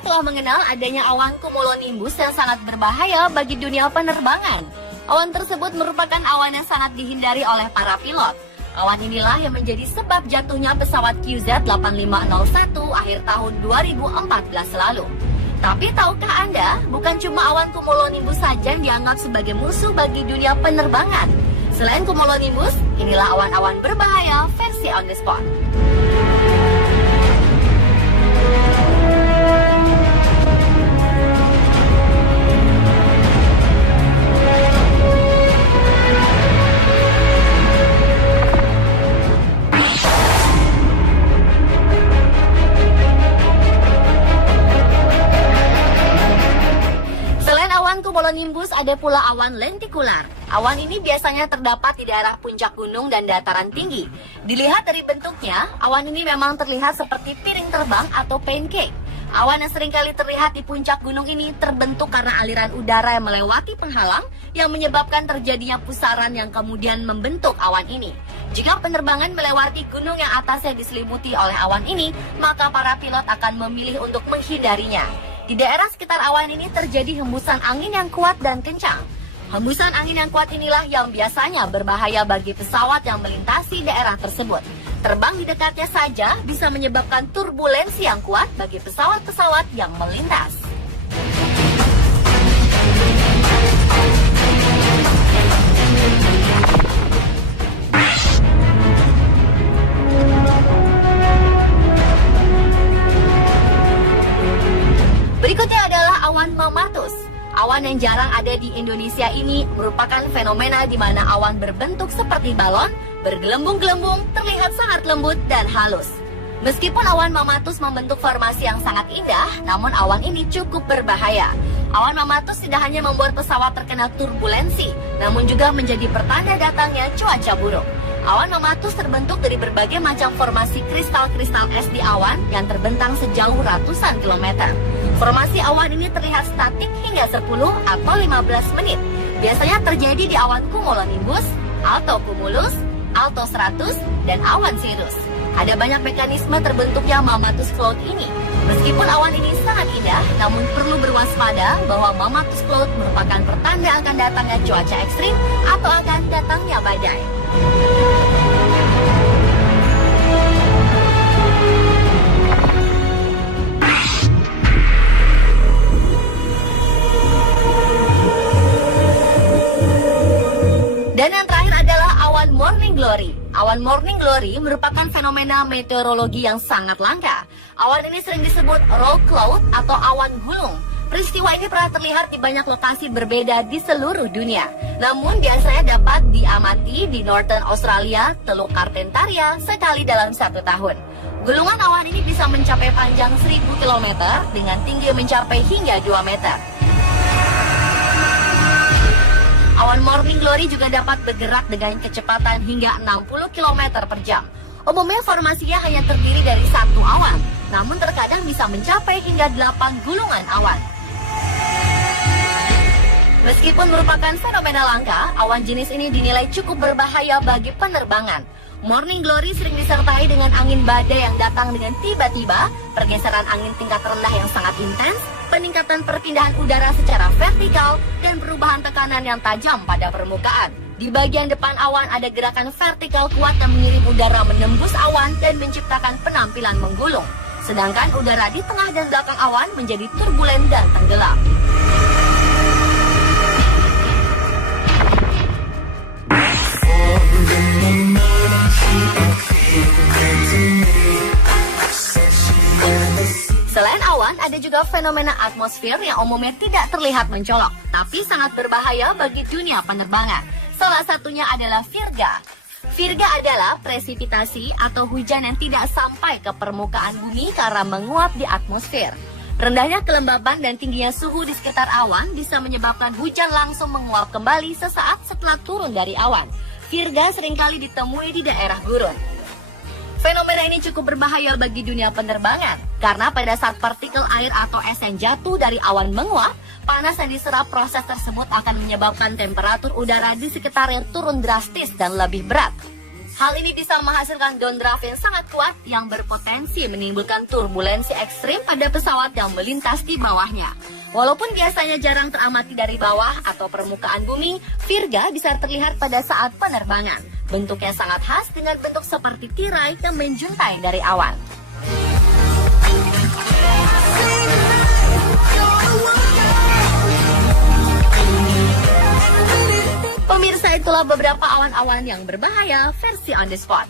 Kita telah mengenal adanya awan cumulonimbus yang sangat berbahaya bagi dunia penerbangan. Awan tersebut merupakan awan yang sangat dihindari oleh para pilot. Awan inilah yang menjadi sebab jatuhnya pesawat QZ8501 akhir tahun 2014 lalu. Tapi tahukah Anda, bukan cuma awan cumulonimbus saja yang dianggap sebagai musuh bagi dunia penerbangan. Selain cumulonimbus, inilah awan-awan berbahaya versi on the spot. Cumulonimbus ada pula awan lentikular. Awan ini biasanya terdapat di daerah puncak gunung dan dataran tinggi. Dilihat dari bentuknya, awan ini memang terlihat seperti piring terbang atau pancake. Awan yang seringkali terlihat di puncak gunung ini terbentuk karena aliran udara yang melewati penghalang yang menyebabkan terjadinya pusaran yang kemudian membentuk awan ini. Jika penerbangan melewati gunung yang atasnya diselimuti oleh awan ini, maka para pilot akan memilih untuk menghindarinya. Di daerah sekitar awan ini terjadi hembusan angin yang kuat dan kencang. Hembusan angin yang kuat inilah yang biasanya berbahaya bagi pesawat yang melintasi daerah tersebut. Terbang di dekatnya saja bisa menyebabkan turbulensi yang kuat bagi pesawat-pesawat yang melintas. Berikutnya adalah awan mamatus. Awan yang jarang ada di Indonesia ini merupakan fenomena di mana awan berbentuk seperti balon, bergelembung-gelembung, terlihat sangat lembut dan halus. Meskipun awan mamatus membentuk formasi yang sangat indah, namun awan ini cukup berbahaya. Awan mamatus tidak hanya membuat pesawat terkena turbulensi, namun juga menjadi pertanda datangnya cuaca buruk. Awan mamatus terbentuk dari berbagai macam formasi kristal-kristal es di awan yang terbentang sejauh ratusan kilometer. Formasi awan ini terlihat statik hingga 10 atau 15 menit. Biasanya terjadi di awan cumulonimbus, altocumulus, altostratus, dan awan cirrus. Ada banyak mekanisme terbentuknya mamatus cloud ini. Meskipun awan ini sangat indah, namun perlu berwaspada bahwa mamatus cloud merupakan pertanda akan datangnya cuaca ekstrim atau akan datangnya badai. Dan yang terakhir adalah awan morning glory. Awan morning glory merupakan fenomena meteorologi yang sangat langka. Awan ini sering disebut roll cloud atau awan gulung. Peristiwa ini pernah terlihat di banyak lokasi berbeda di seluruh dunia. Namun biasanya dapat diamati di Northern Australia, Teluk Kartentaria sekali dalam 1 tahun. Gulungan awan ini bisa mencapai panjang 1000 km dengan tinggi mencapai hingga 2 meter. Awan morning glory juga dapat bergerak dengan kecepatan hingga 60 km per jam. Umumnya formasinya hanya terdiri dari 1 awan, namun terkadang bisa mencapai hingga 8 gulungan awan. Meskipun merupakan fenomena langka, awan jenis ini dinilai cukup berbahaya bagi penerbangan. Morning glory sering disertai dengan angin badai yang datang dengan tiba-tiba, pergeseran angin tingkat rendah yang sangat intens, peningkatan perpindahan udara secara vertikal, dan perubahan tekanan yang tajam pada permukaan. Di bagian depan awan ada gerakan vertikal kuat yang mengirim udara menembus awan dan menciptakan penampilan menggulung. Sedangkan udara di tengah dan belakang awan menjadi turbulen dan tenggelam. Selain awan, ada juga fenomena atmosfer yang umumnya tidak terlihat mencolok, tapi sangat berbahaya bagi dunia penerbangan. Salah satunya adalah virga. Virga adalah presipitasi atau hujan yang tidak sampai ke permukaan bumi karena menguap di atmosfer. Rendahnya kelembaban dan tingginya suhu di sekitar awan bisa menyebabkan hujan langsung menguap kembali sesaat setelah turun dari awan. Virga seringkali ditemui di daerah gurun. Fenomena ini cukup berbahaya bagi dunia penerbangan karena pada saat partikel air atau es yang jatuh dari awan menguap, panas yang diserap proses tersebut akan menyebabkan temperatur udara di sekitarnya turun drastis dan lebih berat. Hal ini bisa menghasilkan downdraft yang sangat kuat yang berpotensi menimbulkan turbulensi ekstrim pada pesawat yang melintas di bawahnya. Walaupun biasanya jarang teramati dari bawah atau permukaan bumi, virga bisa terlihat pada saat penerbangan. Bentuknya sangat khas dengan bentuk seperti tirai yang menjuntai dari awan. Pemirsa, itulah beberapa awan-awan yang berbahaya versi On The Spot.